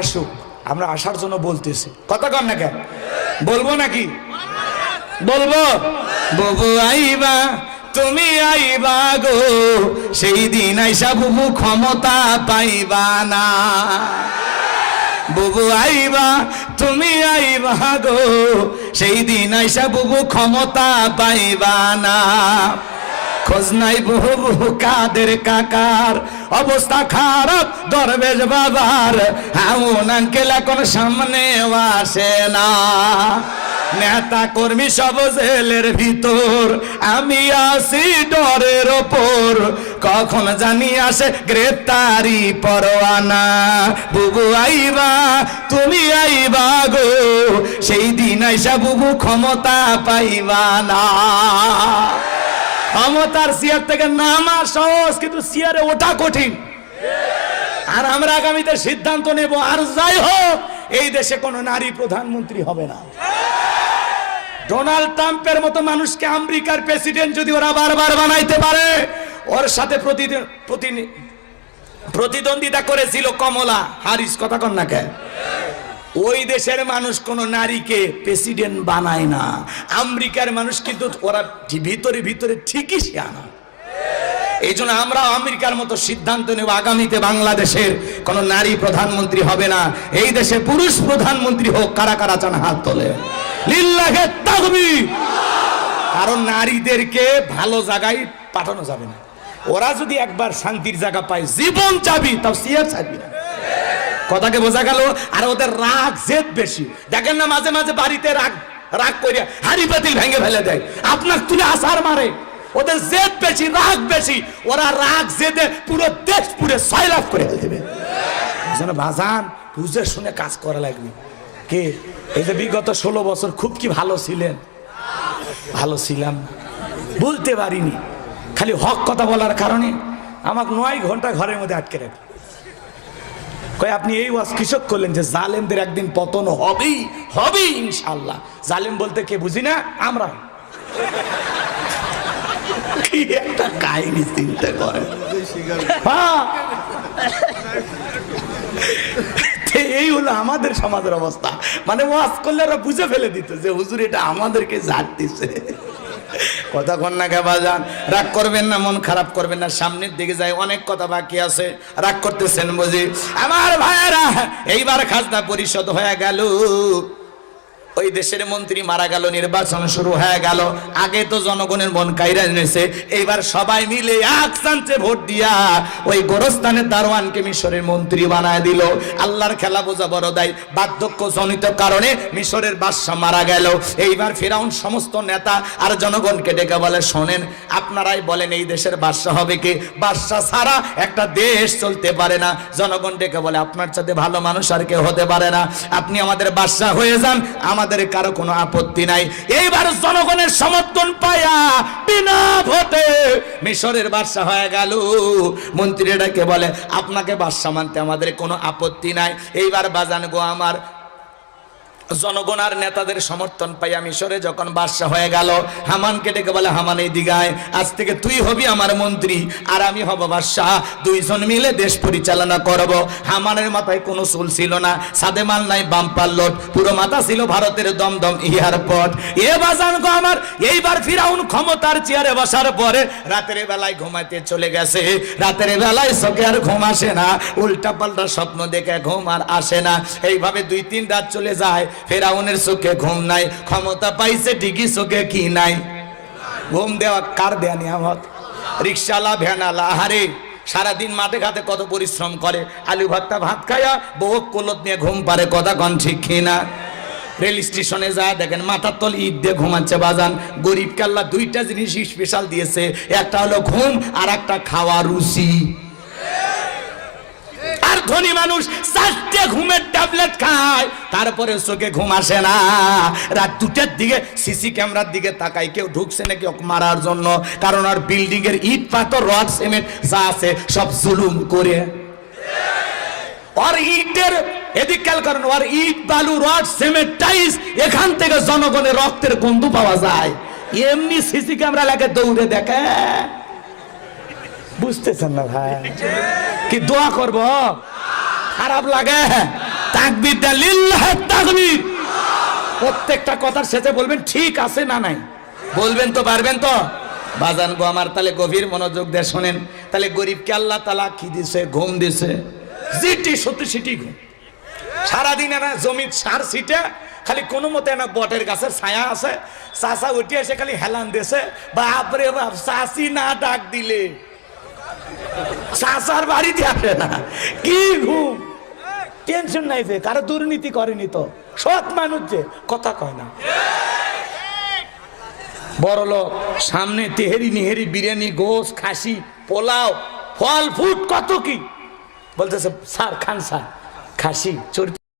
আসুক, আমরা আসার জন্য বলতেছি। কথা কম না কেন? বলবো নাকি? বলবো। বুবু আইবা তুমি আইবা গো, সেই দিন আইসা বুবু ক্ষমতা পাইবা না। বুবু আইবা তুমি আইবা গো, সেই দিন আইসা বুবু ক্ষমতা পাইবা না। খোঁজ নাই বুবু কাদের কাকার, অবস্থা খারাপ দরবেশ বাবার, হাউন আঙ্কেল এখন সামনে আসে না। নেতা কর্মী সব জেলের ভিতর, আমি আসি ডরের ওপর, কখন জানি আসে গ্রেপ্তারি পরোয়ানা। বুবু আইবা তুমি আইবা গো, সেই দিন আইসা বুবু ক্ষমতা পাইবা না। ক্ষমতার চেয়ার থেকে নামা সহজ, কিন্তু চেয়ারে ওঠা কঠিন। আর আমরা আগামীতে সিদ্ধান্ত নেব, আর যাই হোক এই দেশে কোনো নারী প্রধানমন্ত্রী হবে না। ডোনাল্ড ট্রাম্পের মতো মানুষকে আমেরিকার প্রেসিডেন্ট যদি ওরা বারবার বানাইতে পারে, ওর সাথে প্রতিদ্বন্দ্বিতা করেছিল কমলা হ্যারিস। কথা কন না কেন? ওই দেশের মানুষ কোন নারীকে প্রেসিডেন্ট বানায় না। আমেরিকার মানুষ কিন্তু ওরা ভিতরে ভিতরে ঠিকই শিয়ানা। এই জন্য আমরা আমেরিকার মতো সিদ্ধান্ত নেব, আগামীতে বাংলাদেশের কোন নারী প্রধানমন্ত্রী হবে না। এই দেশে পুরুষ প্রধানমন্ত্রী হোক। কারা কারা চান হাত তোলে? লিল্লাহে তাকবীর। কারণ নারীদেরকে ভালো জায়গায় পাঠানো যাবে না। ওরা যদি একবার শান্তির জায়গা পায়, জীবন চাবি, তাও সিয়ার চাবি না। কথাকে বোঝা গেল? আর ওদের রাগ জেদ বেশি। দেখেন না মাঝে মাঝে বাড়িতে রাগ করে হাড়ি পাতিল ভেঙে ফেলে দেয়, আপনার তুলে আসার মারে। ওদের জেদ বেশি, রাগ বেশি। ওরা রাগ জেদে পুরো দেশ পুরো সয়লাভ করে দেবে। বাজান বুঝে শুনে কাজ করা লাগবে। কে এই যে বিগত 16 বছর খুব কি ভালো ছিলেন? ভালো ছিলাম, বলতে পারিনি। খালি হক কথা বলার কারণে আমাকে 9 ঘন্টা ঘরের মধ্যে আটকে রাখল। কই আপনি এই ওয়াজ কৃষক করলেন যে জালেমদের একদিন পতন হবেই হবে ইনশাআল্লাহ। জালেম বলতে কে বুঝি না আমরা। কি একটা কাহিনী চিন্তা করে। হ্যাঁ, এই হলো আমাদের সমাজের অবস্থা। মানে ওয়াজ করলে ওরা বুঝে ফেলে দিত যে হুজুর এটা আমাদেরকে ঝাড় দিছে। কথা কন না কে বাজান? রাগ করবেন না, মন খারাপ করবেন না, সামনের দিকে যাই, অনেক কথা বাকি আছে। রাগ করতেছেন বুঝি? আমার ভাইয়েরা, এইবার খাজনা পরিশোধ হয়ে গেল, ওই দেশের মন্ত্রী মারা গেল, নির্বাচন শুরু হয়ে গেল। আগে তো জনগণের মন কাইরা নিয়েছে, এইবার সবাই মিলে এক চান্সে ভোট দিয়া ওই গোরস্থানের দারোয়ানকে মিশরের মন্ত্রী বানায় দিল। আল্লাহর খেলা বোঝা বড় দায়। বার্ধক্য জনিত কারণে মিশরের বাদশা মারা গেল। এইবার ফিরাউন সমস্ত নেতা আর জনগণকে ডেকে বলে, শোনেন, আপনারাই বলেন এই দেশের বাদশা হবে কি? বাদশা ছাড়া একটা দেশ চলতে পারে না। জনগণ ডেকে বলে, আপনার সাথে ভালো মানুষ আর কেউ হতে পারে না, আপনি আমাদের বাদশা হয়ে যান, আমাদের কারো কোনো আপত্তি নাই। এইবার জনগণের সমর্থন পায়া বিনা ভোটে মিশরের বাদশা হয়ে গেল। মন্ত্রীরাকে বলে, আপনাকে বাদশা মানতে আমাদের কোনো আপত্তি নাই। এইবার বাজান গো আমার, জনগণ আর নেতাদের সমর্থন পাইয়া মিশরে যখন বাদশা হয়ে গেল, হামানকে ডেকে বলে, হামান এই দিগায়, আজ থেকে তুই হবি আমার মন্ত্রী আর আমি হব বাদশাহ, দুইজন মিলে দেশ পরিচালনা করব। হামানের মাথায় কোনো চুল ছিল না, সাদে মাল নাই, বাম্পার লোড, পুরো মাথা ছিল ভারতের দমদম এয়ারপোর্ট। এ বাজান গো আমার, এইবার ফিরাউন ক্ষমতার চেয়ারে বসার পরে রাতের বেলায় ঘুমাইতে চলে গেছে। রাতের বেলায় চোখে আর ঘুম আসে না, উল্টা পাল্টা স্বপ্ন দেখে ঘুম আর আসে না। এইভাবে 2-3 রাত চলে যায়। ফেরাউনের চোখে ঘুম নাই, ক্ষমতা পাইছে ঠিকই, চোখে কি নাই? ঘুম দেওয়া কার দেয়া নিয়ামত? রিক্সাওয়ালা, ভ্যানালা, আহারে সারাদিন মাঠে ঘাটে কত পরিশ্রম করে, আলু ভর্তা ভাত খায়া বউ কলত নিয়ে ঘুম পারে। কথা কন ঠিক কিনা? রেল স্টেশনে যায় দেখেন মাথার তল ইট দিয়ে ঘুমাচ্ছে। বাজান গরিব কাল্লা 2টা জিনিস স্পেশাল দিয়েছে, একটা হলো ঘুম আর একটা খাওয়া রুচি। আর ধনী মানুষ 4টে ঘুমের ট্যাবলেট খায়, তারপরে চোখে ঘুম আসে না। রাত 2টার দিকে সিসি ক্যামেরার দিকে তাকাই, কেউ ঢুকছে নাকি ওকে মারার জন্য। কারণ আর বিল্ডিং এর ইট পাথর রড সিমেন্ট যা আছে সব জুলুম করে। আর ইটের এদিক খেয়াল করেন, আর ইট বালু রড সিমেন্ট টাইলস, এখান থেকে জনগণের রক্তের গন্ধ পাওয়া যায়। এমনি সিসি ক্যামেরা লাগে দৌড়ে দেখে। বুঝতেছেন না ভাই? কি দোয়া করব? খারাপ লাগে? তাকবীরটা লিল্লাহ তাকবীর। প্রত্যেকটা কথার শেষে বলবেন ঠিক আছে না নাই, বলবেন তো, পারবেন তো বাজান গো আমার। তাহলে গভীর মনোযোগ দিয়ে শোনেন। তাহলে গরিবকে আল্লাহ তাআলা কি দিছে? ঘুম দিছে। যেটি সত্যি সেটি ঘুম। সারাদিন এনা জমির সার সিটে খালি কোনো মতে এনা বটের গাছের ছায়া আছে, চাচা উঠে এসে খালি হেলান দিছে, বাপরে বাপ চাচি না ডাক দিলে চাচার বাড়িতে আসে না। কি ঘুম! টেনশন নাই যে কারো দুর্নীতি করেনি তো, সৎ মানুষ যে কথা কয় না। বড় লোক সামনে তেহেরি নিহেরি বিরিয়ানি, গোস, খাসি, পোলাও, ফল ফুট কত কি বলতেছে, স্যার খান স্যার খাসি চর্বি